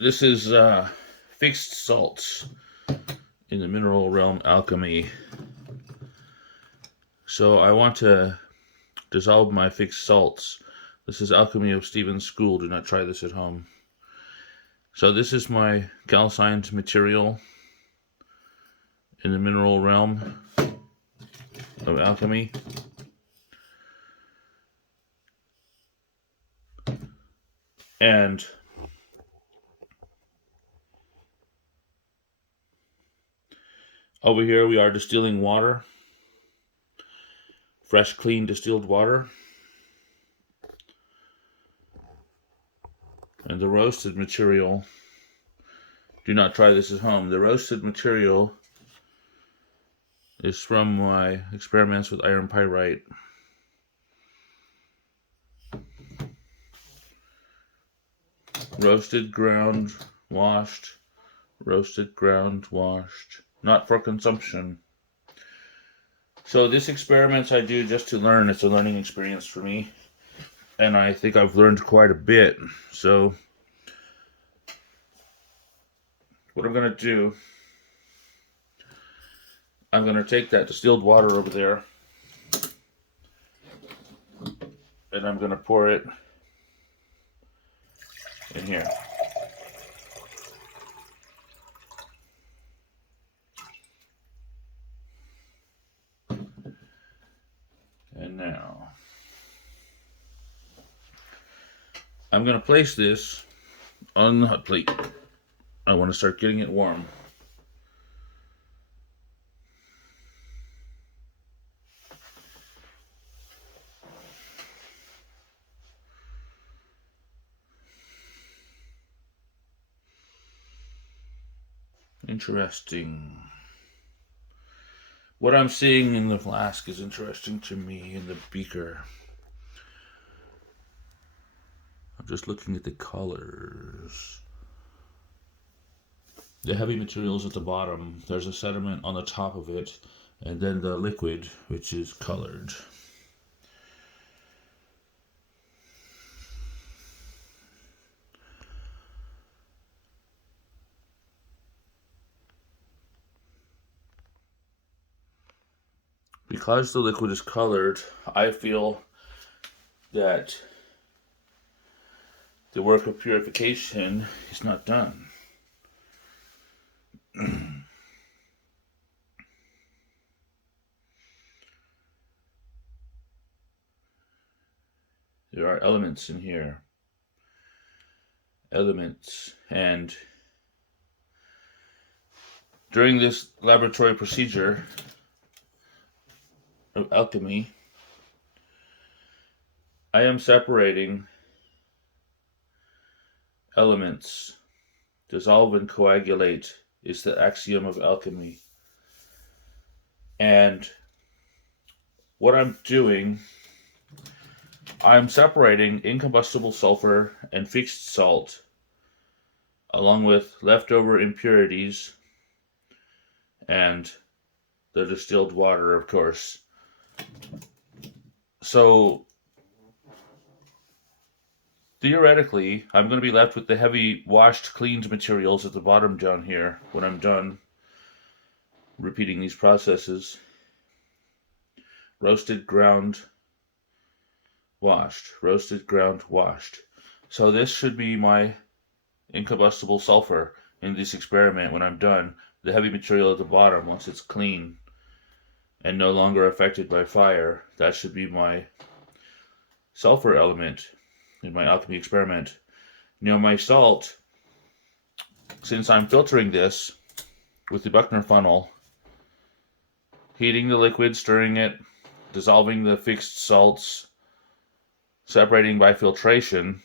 This is fixed salts in the mineral realm alchemy. So I want to dissolve my fixed salts. This is Alchemy of Stephen's School. Do not try this at home. So this is my calcined material in the mineral realm of alchemy. And over here we are distilling water. Fresh, clean, distilled water. And the roasted material, do not try this at home. The roasted material is from my experiments with iron pyrite. Roasted, ground, washed. Roasted, ground, washed. Not for consumption. So this experiments I do just to learn. It's a learning experience for me. And I think I've learned quite a bit. So what I'm going to do, I'm going to take that distilled water over there and I'm going to pour it in here. And now I'm going to place this on the hot plate. I want to start getting it warm. Interesting. What I'm seeing in the flask is interesting to me in the beaker. I'm just looking at the colors. The heavy materials at the bottom, there's a sediment on the top of it, and then the liquid, which is colored. Because the liquid is colored, I feel that the work of purification is not done. There are elements in here. Elements. And during this laboratory procedure of alchemy, I am separating elements. Dissolve and coagulate is the axiom of alchemy. And what I'm doing, I'm separating incombustible sulfur and fixed salt along with leftover impurities and the distilled water, of course. So theoretically, I'm going to be left with the heavy washed, cleaned materials at the bottom down here when I'm done repeating these processes. Roasted, ground, washed. Roasted, ground, washed. So this should be my incombustible sulfur in this experiment when I'm done. The heavy material at the bottom, once it's clean and no longer affected by fire, that should be my sulfur element in my alchemy experiment. Now my salt, since I'm filtering this with the Buchner funnel, heating the liquid, stirring it, dissolving the fixed salts, separating by filtration,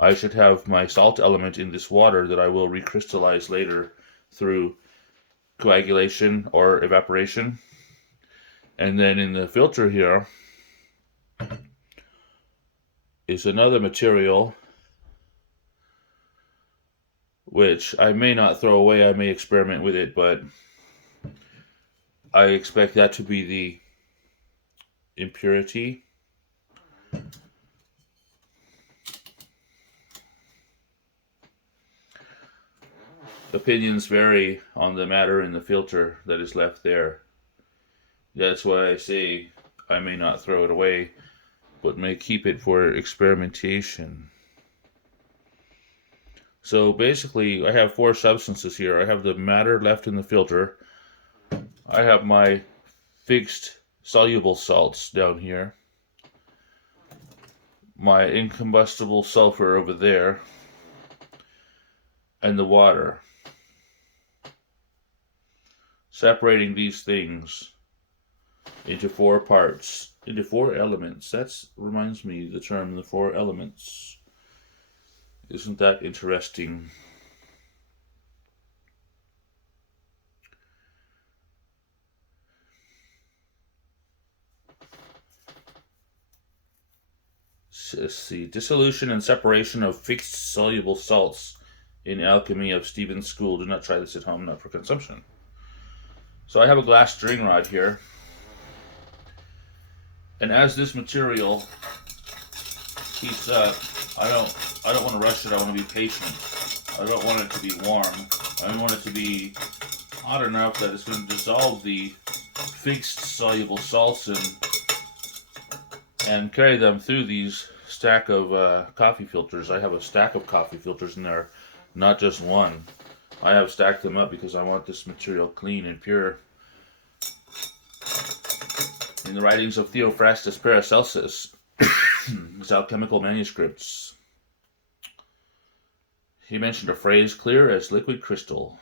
I should have my salt element in this water that I will recrystallize later through coagulation or evaporation. And then in the filter here is another material which I may not throw away. I may experiment with it, but I expect that to be the impurity. opinions vary on the matter in the filter that is left there. That's why I say I may not throw it away, but may keep it for experimentation. So basically, I have 4 substances here. I have the matter left in the filter. I have my fixed soluble salts down here. My incombustible sulfur over there. And the water. Separating these things into 4 parts, into 4 elements. That reminds me the term the 4 elements. Isn't that interesting? Let's see. Dissolution and separation of fixed soluble salts in alchemy of Stephen's school. Do not try this at home, not for consumption. So I have a glass string rod here. And as this material heats up, I don't want to rush it. I want to be patient. I don't want it to be warm. I want it to be hot enough that it's going to dissolve the fixed soluble salts and carry them through these stack of coffee filters. I have a stack of coffee filters in there, not just one. I have stacked them up because I want this material clean and pure. In the writings of Theophrastus Paracelsus, his alchemical manuscripts, he mentioned a phrase, clear as liquid crystal.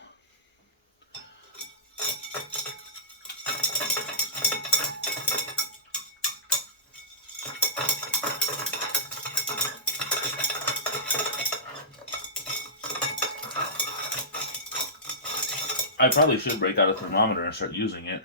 I probably should break out a thermometer and start using it.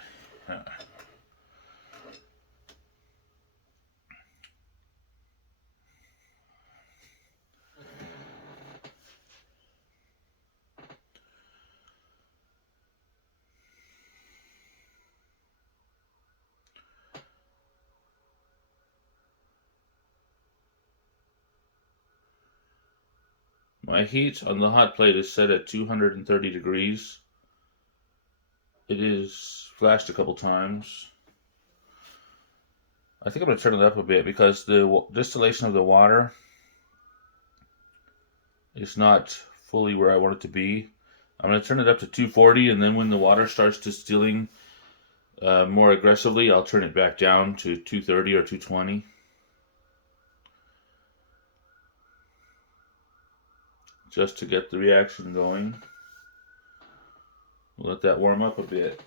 My heat on the hot plate is set at 230 degrees. It is flashed a couple times. I think I'm going to turn it up a bit because the distillation of the water is not fully where I want it to be. I'm going to turn it up to 240, and then when the water starts distilling more aggressively, I'll turn it back down to 230 or 220. Just to get the reaction going. We'll let that warm up a bit.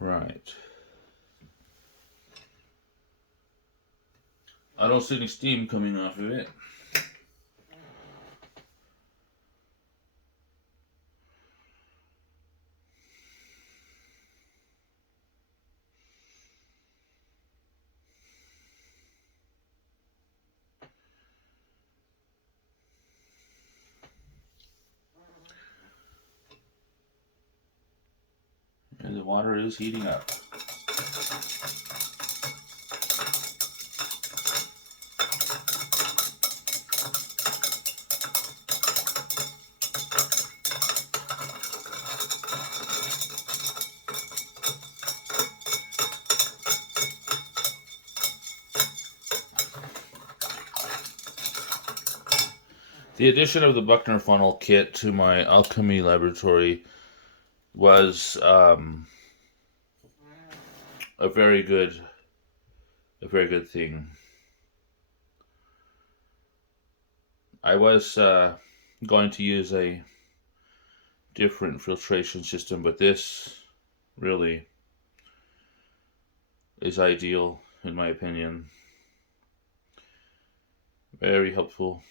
Right. I don't see any steam coming off of it. And the water is heating up. The addition of the Buckner funnel kit to my alchemy laboratory was a very good thing. I was going to use a different filtration system, but this really is ideal in my opinion. Very helpful.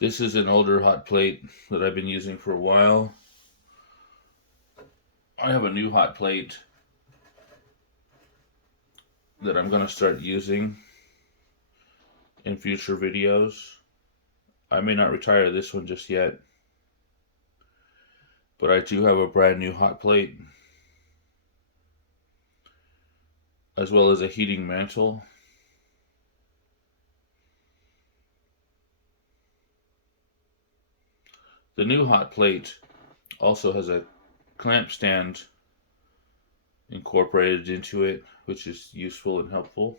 This is an older hot plate that I've been using for a while. I have a new hot plate that I'm going to start using in future videos. I may not retire this one just yet, but I do have a brand new hot plate, as well as a heating mantle. The new hot plate also has a clamp stand incorporated into it, which is useful and helpful.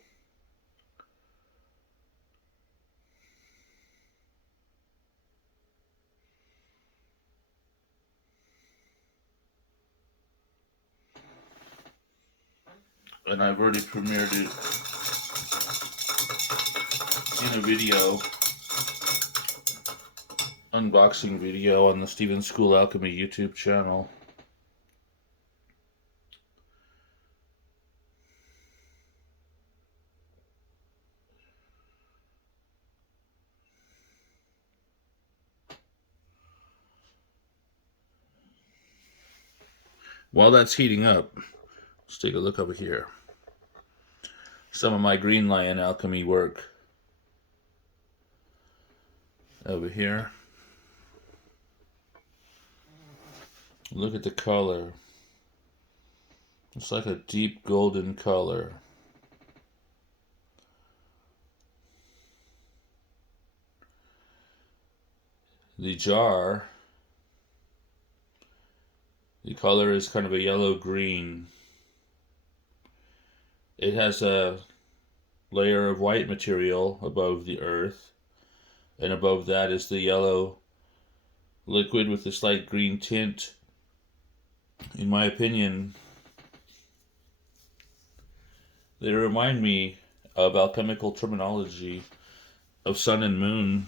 And I've already premiered it in a video, unboxing video on the Stephen School Alchemy YouTube channel. While that's heating up, let's take a look over here. Some of my green lion alchemy work over here. Look at the color. It's like a deep golden color. The jar, the color is kind of a yellow-green. It has a layer of white material above the earth, and above that is the yellow liquid with a slight green tint. In my opinion, they remind me of alchemical terminology of sun and moon.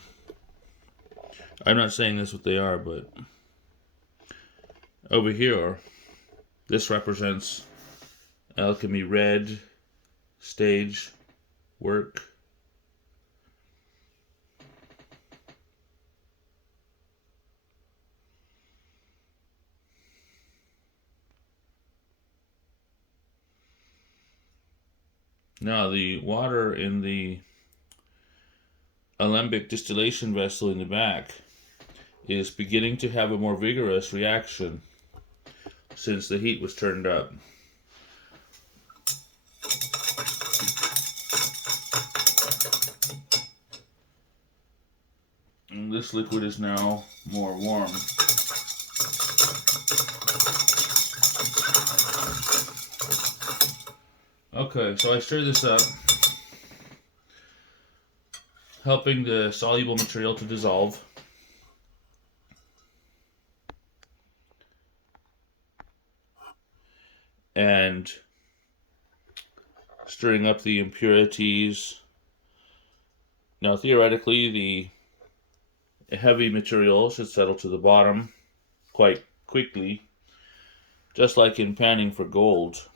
I'm not saying that's what they are, but over here, this represents alchemy red stage work. Now the water in the alembic distillation vessel in the back is beginning to have a more vigorous reaction since the heat was turned up. And this liquid is now more warm. Okay, so I stir this up, helping the soluble material to dissolve. And stirring up the impurities. Now, theoretically, the heavy material should settle to the bottom quite quickly, just like in panning for gold.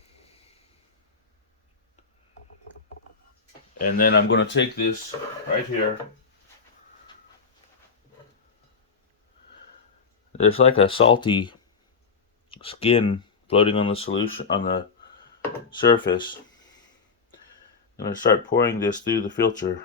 And then I'm going to take this right here. There's like a salty skin floating on the solution, on the surface. I'm going to start pouring this through the filter.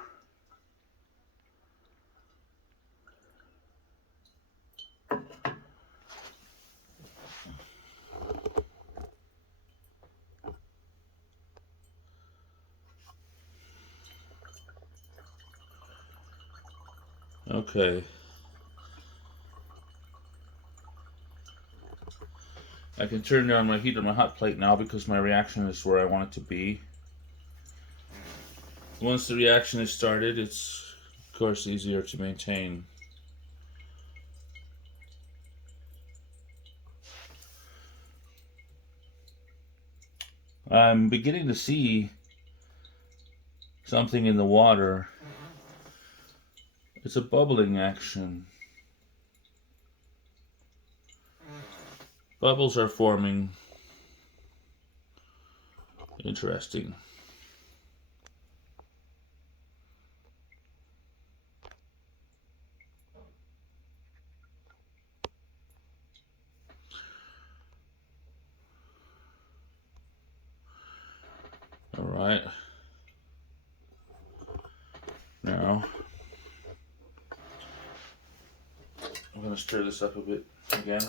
Okay. I can turn down my heat on my hot plate now because my reaction is where I want it to be. Once the reaction is started, it's of course easier to maintain. I'm beginning to see something in the water. It's a bubbling action. Bubbles are forming. Interesting. All right. Now, I'm going to stir this up a bit again.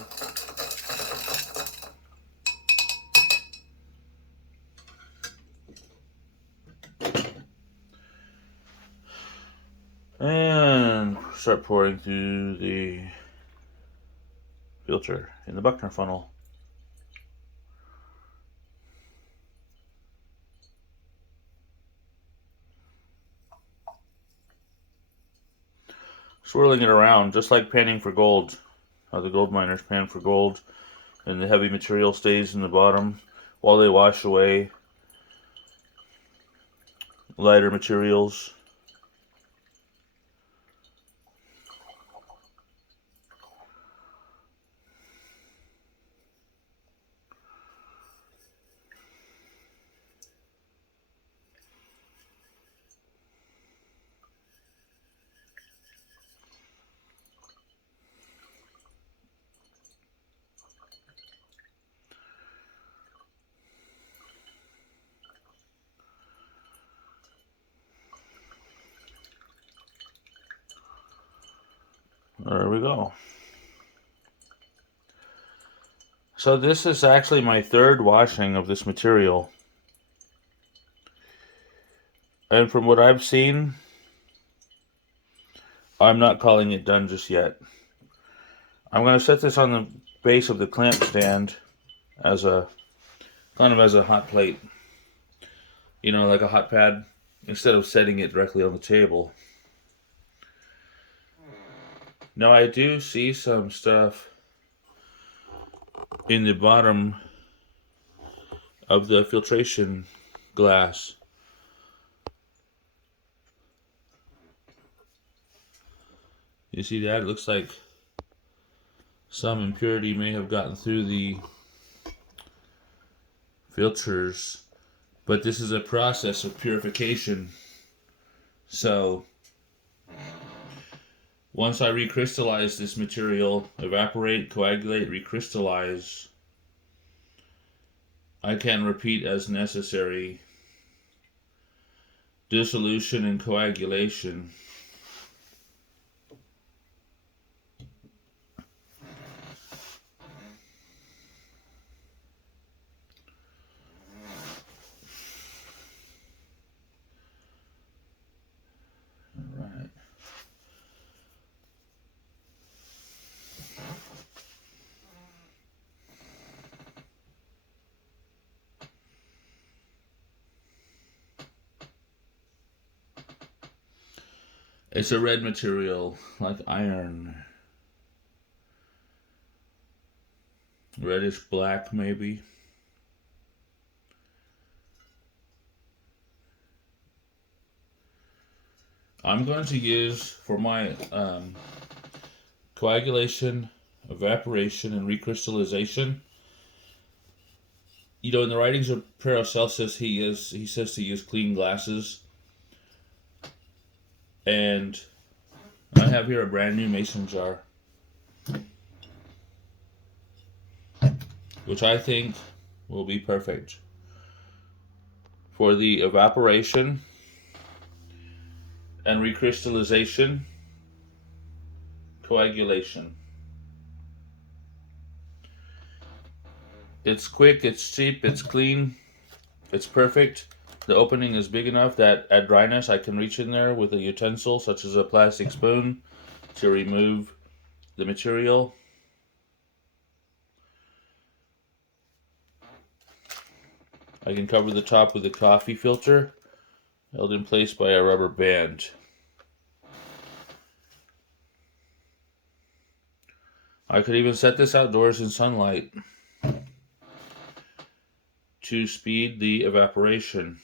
And start pouring through the filter in the Buckner funnel. Swirling it around, just like panning for gold. How the gold miners pan for gold, and the heavy material stays in the bottom while they wash away lighter materials. There we go. So this is actually my third washing of this material. And from what I've seen, I'm not calling it done just yet. I'm going to set this on the base of the clamp stand as a kind of as a hot plate. You know, like a hot pad, instead of setting it directly on the table. Now I do see some stuff in the bottom of the filtration glass. You see that? It looks like some impurity may have gotten through the filters, but this is a process of purification. So once I recrystallize this material, evaporate, coagulate, recrystallize, I can repeat as necessary dissolution and coagulation. Alright. It's a red material, like iron. Reddish black, maybe. I'm going to use, for my coagulation, evaporation, and recrystallization. You know, in the writings of Paracelsus, he says to use clean glasses. And I have here a brand new mason jar, which I think will be perfect for the evaporation and recrystallization, coagulation. It's quick, it's cheap, it's clean, it's perfect. The opening is big enough that at dryness I can reach in there with a utensil such as a plastic spoon to remove the material. I can cover the top with a coffee filter held in place by a rubber band. I could even set this outdoors in sunlight to speed the evaporation.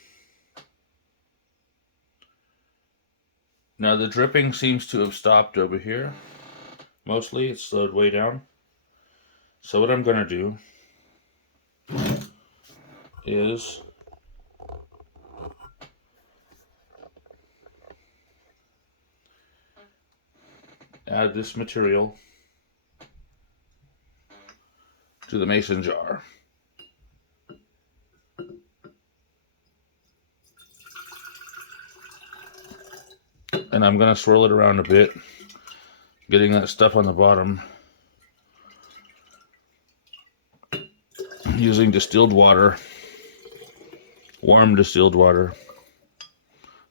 Now the dripping seems to have stopped over here. Mostly it's slowed way down. So what I'm going to do is add this material to the mason jar. And I'm going to swirl it around a bit, getting that stuff on the bottom, using distilled water, warm distilled water.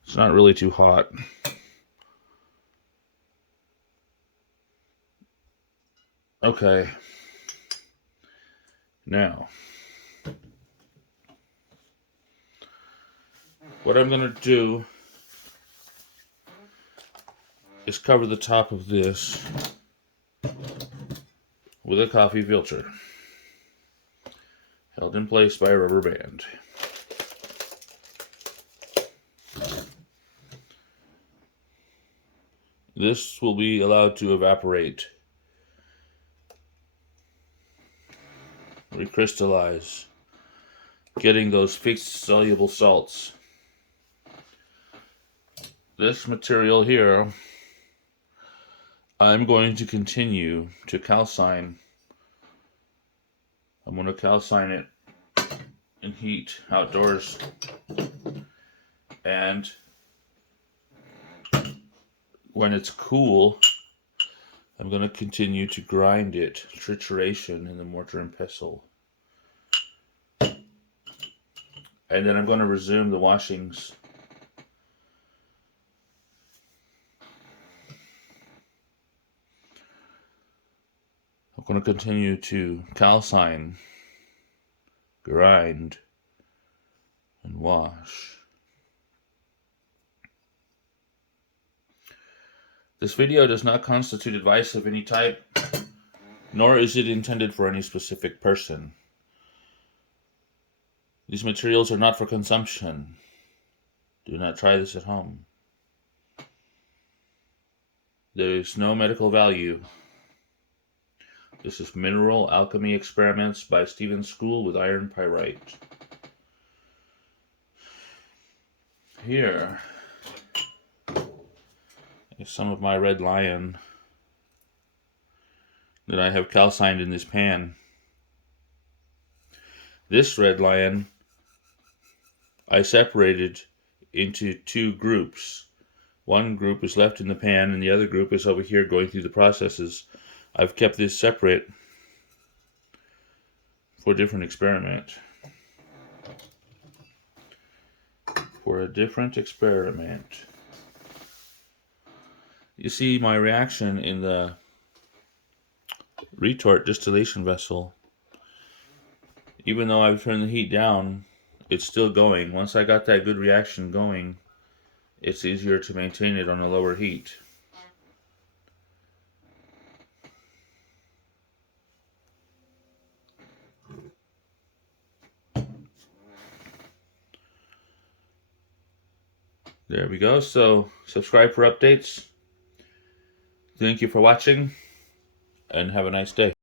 It's not really too hot. Okay. Now, what I'm going to do is cover the top of this with a coffee filter, held in place by a rubber band. This will be allowed to evaporate, recrystallize, getting those fixed soluble salts. This material here, I'm going to continue to calcine. I'm going to calcine it in heat outdoors, and when it's cool, I'm going to continue to grind it, trituration in the mortar and pestle. And then I'm going to resume the washings. I'm going to continue to calcine, grind, and wash. This video does not constitute advice of any type, nor is it intended for any specific person. These materials are not for consumption. Do not try this at home. There is no medical value. This is Mineral Alchemy Experiments by Stephen School with Iron Pyrite. Here is some of my red lion that I have calcined in this pan. This red lion I separated into two groups. One group is left in the pan and the other group is over here going through the processes. I've kept this separate for a different experiment. You see my reaction in the retort distillation vessel. Even though I've turned the heat down, it's still going. Once I got that good reaction going, it's easier to maintain it on a lower heat. There we go. So subscribe for updates. Thank you for watching, and have a nice day.